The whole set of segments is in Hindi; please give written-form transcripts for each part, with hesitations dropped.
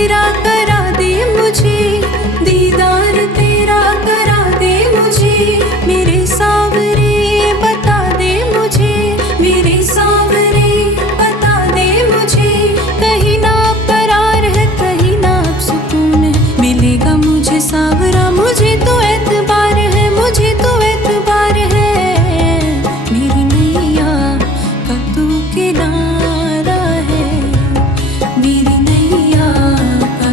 तेरा करा दे मुझे, दीदार तेरा करा दे मुझे, मेरे सावरे बता दे मुझे, मेरे सावरे बता दे मुझे। कहीं ना करार है, कहीं ना अब सुकून है, मिलेगा मुझे सावरा, मुझे तो एतबार है, मुझे तो एतबार है। मेरी नैया का तू किनारा है, मेरी नैया का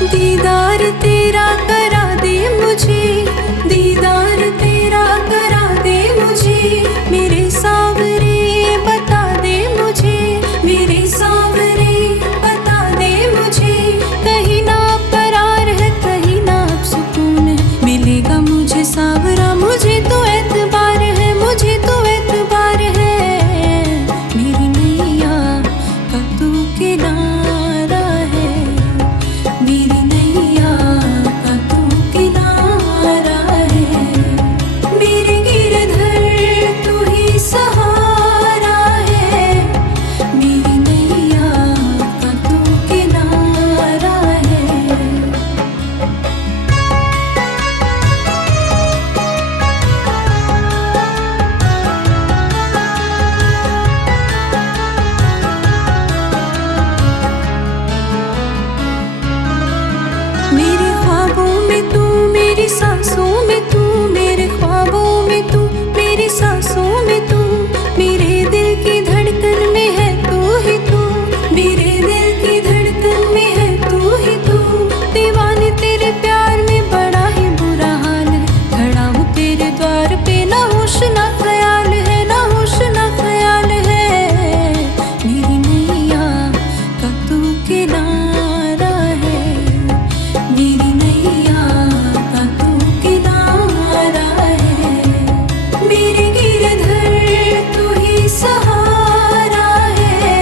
दीदार तेरा करा दे मुझे, दीदार तेरा करा दे मुझे, मेरे सावरे बता दे मुझे, मेरे सावरे बता दे मुझे। कहीं ना करार है, कहीं ना अब सुकून है, मिलेगा मुझे सावरा, मुझे तो एतबार है, मुझे तो एतबार है। मेरी नैया का तू किनारा है, मेरी नैया का तू किनारा है, मेरे गिरधर तू ही सहारा है, मेरी नैया का तू किनारा है। मेरे ख्वाबों में तू, मेरी सांसों में तू, मेरे ख्वाबों में तू, मेरी सांसों में तू, मेरे दिल की धड़कन में है तू ही तू, मेरे दिल की धड़कन में है तू ही तू। दीवाने तेरे प्यार में बड़ा ही बुरा हाल है, खड़ा हूँ तेरे द्वार पे, ना होश ना ख्याल है, ना होश ना ख्याल है। मेरी नैया का तू किनारा है, मेरी नैया का तू किनारा है, मेरे गिरधर तू ही सहारा है,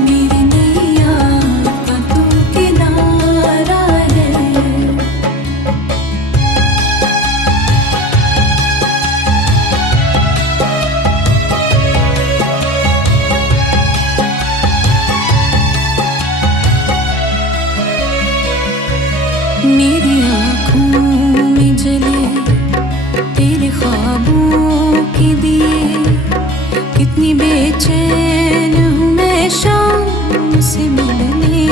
मेरी नैया का तू किनारा है। मेरी आँखों में जले तेरे ख्वाबों के दिए, कितनी बेचैन हूँ मैं शाम से मिलने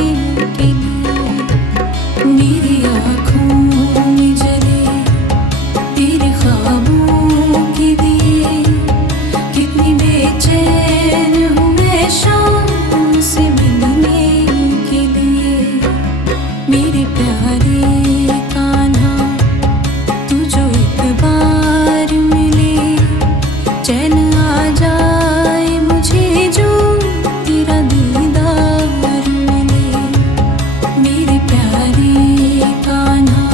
के लिए। मेरी आँखों में जले तेरे ख्वाबों के दिए, कितनी बेचैन हूँ मैं शाम से मिलने के लिए। मेरे प्यारे कान्हा तू जो एक बार मिले, चैन आ जाए मुझे जो तेरा दीदार मिले। मेरे प्यारे कान्हा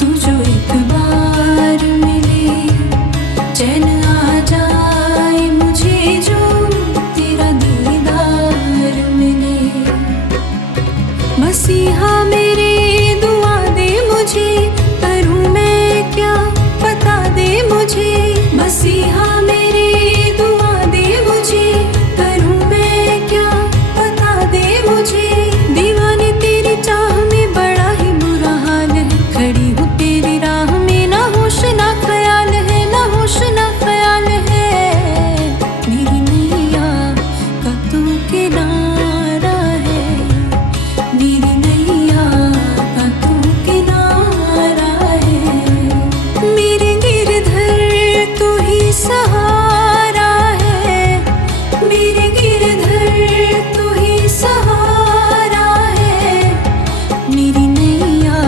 तू जो एक बार मिले, चैन आ जाए मुझे जो तेरा दीदार मिले। मसीहा मेरे दुआ दे मुझे, करूँ मैं क्या बता दे मुझे। मसीहा मेरे दुआ दे मुझे, करूँ मैं क्या बता दे मुझे। दीवाने तेरी चाह में बड़ा ही बुरा हाल है, खड़ी हूँ तेरी राह में, ना होश ना ख्याल है, ना होश ना ख्याल है। मेरी नैया का तू किनारा है, मेरी नैया का तू किनारा है, मेरे गिरधर तू ही सहारा है, मेरे गिरधर तू ही सहारा है, मेरी नैया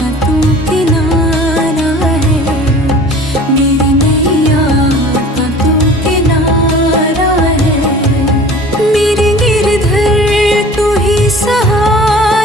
का तू किनारा है, मेरी नैया का तू किनारा है, मेरे गिरधर तू ही सहारा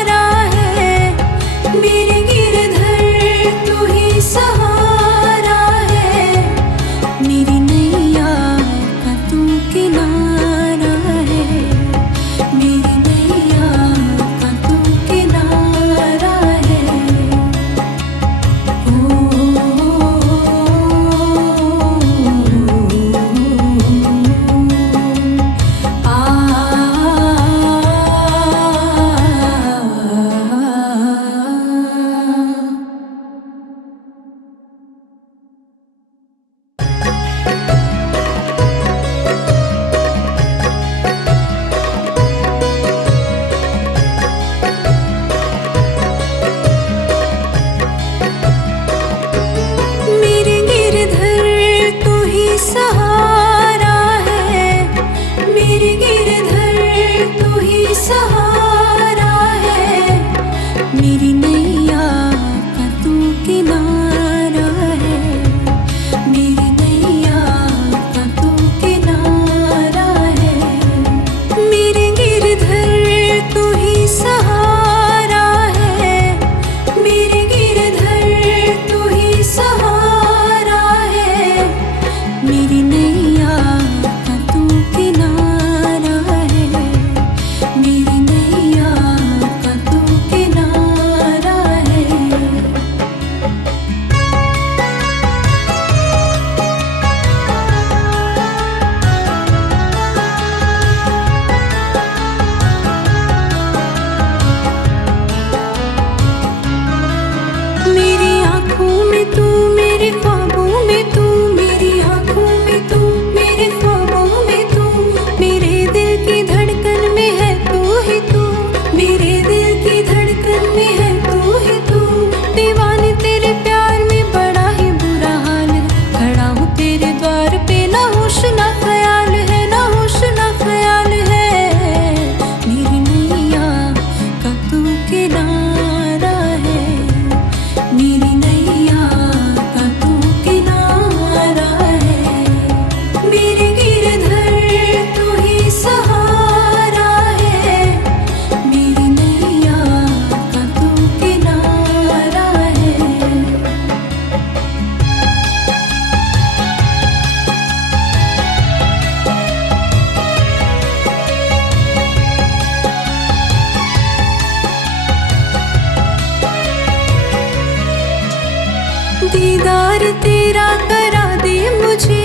दीदार तेरा करा दे मुझे,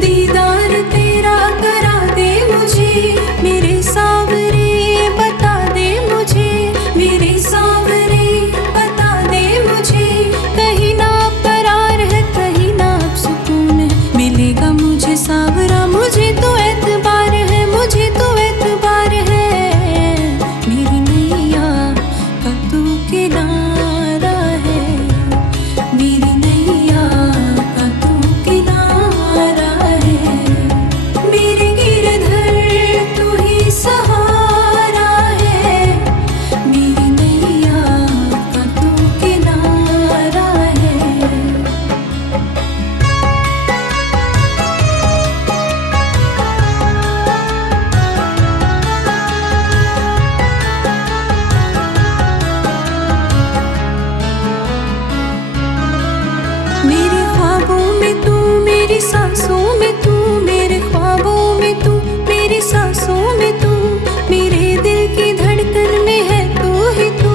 दीदार तेरा करा दे मुझे, मेरे सांवरे बता दे मुझे, मेरे सांवरे बता दे मुझे। कहीं ना करार है, कहीं ना अब सुकून है, मिलेगा मुझे सांवरा, मुझे तो एतबार है, मुझे तो एतबार है। मेरी नैया का तू किनारा है, मेरी नैया का तू किनारा है, मेरे गिरधर तू ही सहारा है, मेरी नैया का तू किनारा है। मेरे ख्वाबों में तू, मेरी सांसों में तू, मेरे ख्वाबों में तू, मेरी सांसों में तू, मेरे दिल की धड़कन में है तू ही तू,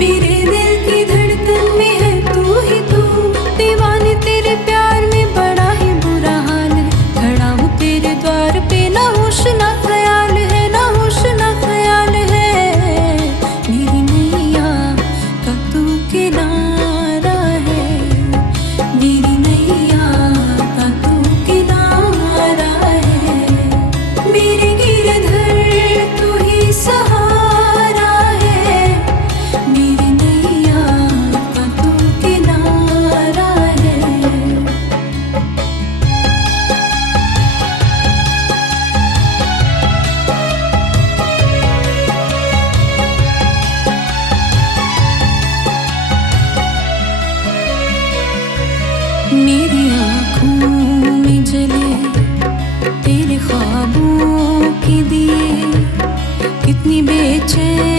मेरे दिल की धड़कन में है तू ही तू। दीवाने तेरे प्यार में बड़ा ही बुरा हाल है, खड़ा हूँ तेरे द्वार पे, ना होश ना ख्याल है, ना होश ना ख्याल है। मेरी नैया का तू किनारा है, मेरी नैया का तू किनारा है, मेरे गिरधर तू ही सहारा है, मेरी नैया का तू किनारा है। मेरी आँखों में जले तेरे ख्वाबों के दिए, कितनी बेचैन